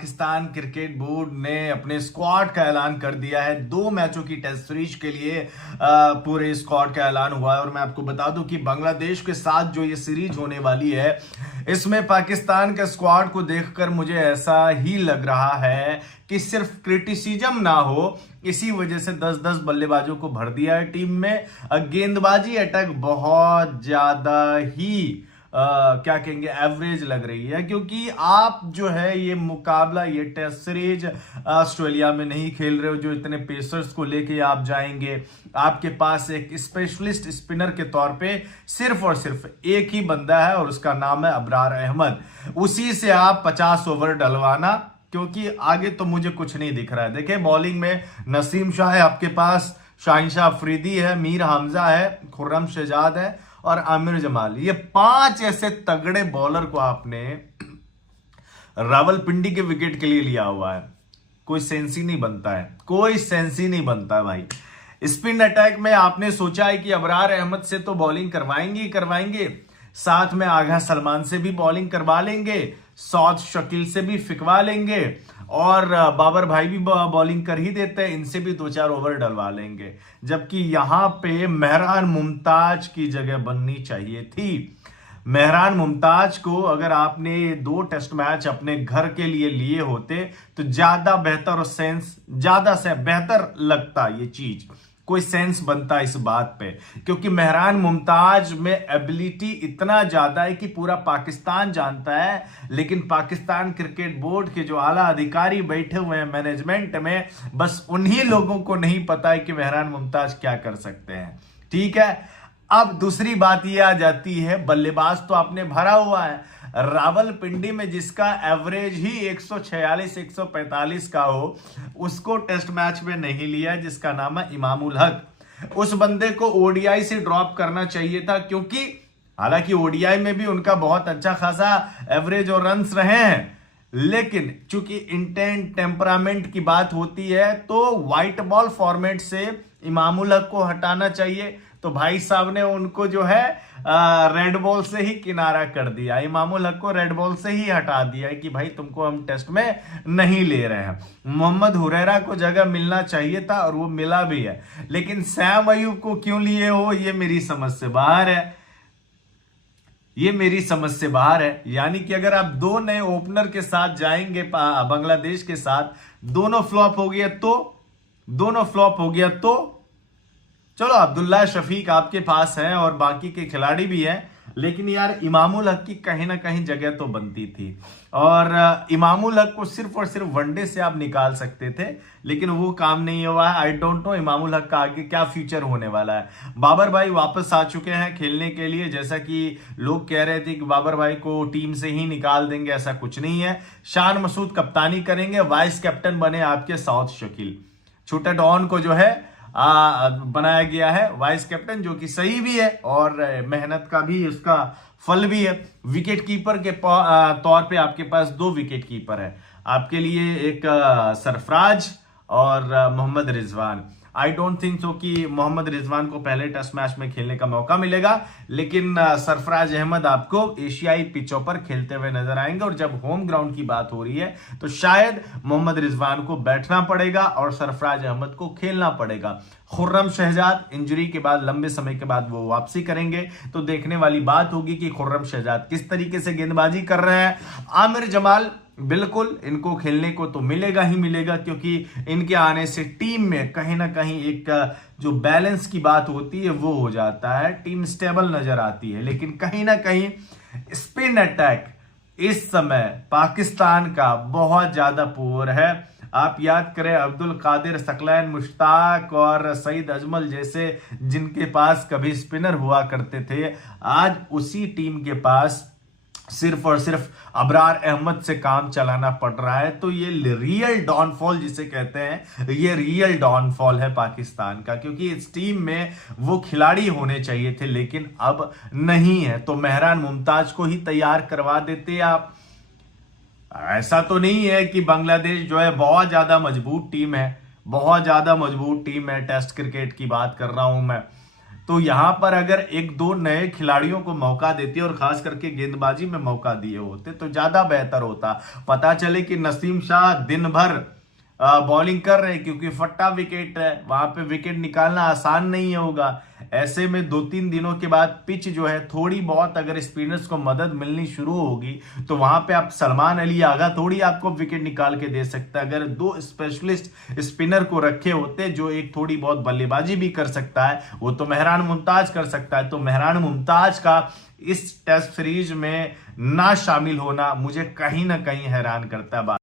Pakistan cricket board ने अपने squad का ऐलान कर दिया है। 2 मैचों की टेस्ट सीरीज के लिए पूरे स्क्वाड का ऐलान हुआ है। और मैं आपको बता दूं कि बांग्लादेश के साथ जो ये सीरीज होने वाली है, इसमें पाकिस्तान के स्क्वाड को देखकर मुझे ऐसा ही लग रहा है कि सिर्फ क्रिटिसिज्म ना हो, इसी वजह से 10-10 बल्लेबाजों को भर दिया है टीम में। गेंदबाजी अटैक बहुत ज्यादा ही क्या कहेंगे, एवरेज लग रही है, क्योंकि आप जो है ये मुकाबला, ये टेस्ट सीरीज ऑस्ट्रेलिया में नहीं खेल रहे हो जो इतने पेसर्स को लेके आप जाएंगे। आपके पास एक स्पेशलिस्ट स्पिनर के तौर पे सिर्फ और सिर्फ एक ही बंदा है और उसका नाम है अबरार अहमद। उसी से आप 50 ओवर डलवाना, क्योंकि आगे तो मुझे कुछ नहीं दिख रहा है। देखिए बॉलिंग में नसीम शाह है आपके पास, शाहिनशाह अफरीदी है, मीर हमजा है, खुर्रम शहजाद है और आमिर जमाल। ये 5 ऐसे तगड़े बॉलर को आपने रावलपिंडी के विकेट के लिए लिया हुआ है। कोई सेंस ही नहीं बनता है, कोई सेंस ही नहीं बनता है भाई। स्पिन अटैक में आपने सोचा है कि अबरार अहमद से तो बॉलिंग करवाएंगे ही करवाएंगे, साथ में आगा सलमान से भी बॉलिंग करवा लेंगे, सौद शकील से भी फिकवा लेंगे और बाबर भाई भी बॉलिंग कर ही देते हैं, इनसे भी 2-4 ओवर डलवा लेंगे। जबकि यहां पे मेहरान मुमताज की जगह बननी चाहिए थी। मेहरान मुमताज को अगर आपने 2 टेस्ट मैच अपने घर के लिए लिए होते तो ज्यादा बेहतर और सेंस ज्यादा से बेहतर लगता ये चीज, कोई सेंस बनता इस बात पे। क्योंकि मेहरान मुमताज में एबिलिटी इतना ज्यादा है कि पूरा पाकिस्तान जानता है, लेकिन पाकिस्तान क्रिकेट बोर्ड के जो आला अधिकारी बैठे हुए हैं मैनेजमेंट में, बस उन्हीं लोगों को नहीं पता है कि मेहरान मुमताज क्या कर सकते हैं। ठीक है, अब दूसरी बात यह आ जाती है, बल्लेबाज तो आपने भरा हुआ है। रावलपिंडी में जिसका एवरेज ही 146-145 का हो, उसको टेस्ट मैच में नहीं लिया, जिसका नाम है इमामुल हक। उस बंदे को ओडीआई से ड्रॉप करना चाहिए था, क्योंकि हालांकि ओडीआई में भी उनका बहुत अच्छा खासा एवरेज और रन्स रहे हैं, लेकिन चूंकि इंटेंट टेम्परामेंट की बात होती है तो व्हाइट बॉल फॉर्मेट से इमामुल हक को हटाना चाहिए। तो भाई साहब ने उनको जो है रेड बॉल से ही किनारा कर दिया, इमामुल हक को रेड बॉल से ही हटा दिया है कि भाई तुमको हम टेस्ट में नहीं ले रहे हैं। मोहम्मद हुरैरा को जगह मिलना चाहिए था और वो मिला भी है, लेकिन सैम अयूब को क्यों लिए हो, ये मेरी समझ से बाहर है, ये मेरी समझ से बाहर है। यानी कि अगर आप 2 नए ओपनर के साथ जाएंगे बांग्लादेश के साथ, दोनों फ्लॉप हो गया तो चलो अब्दुल्ला शफीक आपके पास है और बाकी के खिलाड़ी भी हैं, लेकिन यार इमामुल हक की कहीं ना कहीं जगह तो बनती थी। और इमामुल हक को सिर्फ और सिर्फ वनडे से आप निकाल सकते थे, लेकिन वो काम नहीं हुआ है। I don't know Imamul Haq का आगे क्या फ्यूचर होने वाला है। बाबर भाई वापस आ चुके हैं खेलने के लिए, जैसा कि लोग कह रहे थे कि बाबर भाई को टीम से ही निकाल देंगे, ऐसा कुछ नहीं है। शान मसूद कप्तानी करेंगे, वाइस कैप्टन बने आपके सौद शकील। छोटा डॉन को जो है बनाया गया है वाइस कैप्टन, जो कि सही भी है और मेहनत का भी उसका फल भी है। विकेट कीपर के तौर पे आपके पास 2 विकेट कीपर है आपके लिए, एक सरफराज और Mohammad Rizwan. I don't think so कि मोहम्मद रिजवान को पहले टेस्ट मैच में खेलने का मौका मिलेगा, लेकिन सरफराज अहमद आपको एशियाई पिचों पर खेलते हुए नजर आएंगे। और जब होम ग्राउंड की बात हो रही है तो शायद मोहम्मद रिजवान को बैठना पड़ेगा और सरफराज अहमद को खेलना पड़ेगा। खुर्रम शहजाद इंजरी के बाद लंबे समय के बाद वो वापसी करेंगे, तो देखने वाली बात होगी कि खुर्रम शहजाद किस तरीके से गेंदबाजी कर रहे हैं। आमिर जमाल बिल्कुल इनको खेलने को तो मिलेगा ही मिलेगा, क्योंकि इनके आने से टीम में कहीं ना कहीं एक जो बैलेंस की बात होती है वो हो जाता है, टीम स्टेबल नजर आती है। लेकिन कहीं ना कहीं स्पिन अटैक इस समय पाकिस्तान का बहुत ज्यादा पुअर है। आप याद करें अब्दुल कादिर, सकलैन मुश्ताक और सईद अजमल जैसे जिनके पास कभी स्पिनर हुआ करते थे, आज उसी टीम के पास सिर्फ और सिर्फ अबरार अहमद से काम चलाना पड़ रहा है। तो ये रियल डाउनफॉल जिसे कहते हैं, ये रियल डाउनफॉल है पाकिस्तान का, क्योंकि इस टीम में वो खिलाड़ी होने चाहिए थे लेकिन अब नहीं है। तो मेहरान मुमताज को ही तैयार करवा देते आप। ऐसा तो नहीं है कि बांग्लादेश जो है बहुत ज्यादा मजबूत टीम है, बहुत ज्यादा मजबूत टीम है, टेस्ट क्रिकेट की बात कर रहा हूं मैं, तो यहां पर अगर एक दो नए खिलाड़ियों को मौका देती और खास करके गेंदबाजी में मौका दिए होते तो ज्यादा बेहतर होता। पता चले कि नसीम शाह दिन भर बॉलिंग कर रहे, क्योंकि फट्टा विकेट है, वहां पे विकेट निकालना आसान नहीं होगा। ऐसे में 2-3 दिनों के बाद पिच जो है थोड़ी बहुत अगर स्पिनर्स को मदद मिलनी शुरू होगी तो वहां पे आप सलमान अली आगा थोड़ी आपको विकेट निकाल के दे सकता है। अगर दो स्पेशलिस्ट स्पिनर को रखे होते जो एक थोड़ी बहुत बल्लेबाजी भी कर सकता है, वो तो मेहरान मुमताज कर सकता है। तो मेहरान मुमताज का इस टेस्ट सीरीज में ना शामिल होना मुझे कहीं ना कहीं हैरान करता है।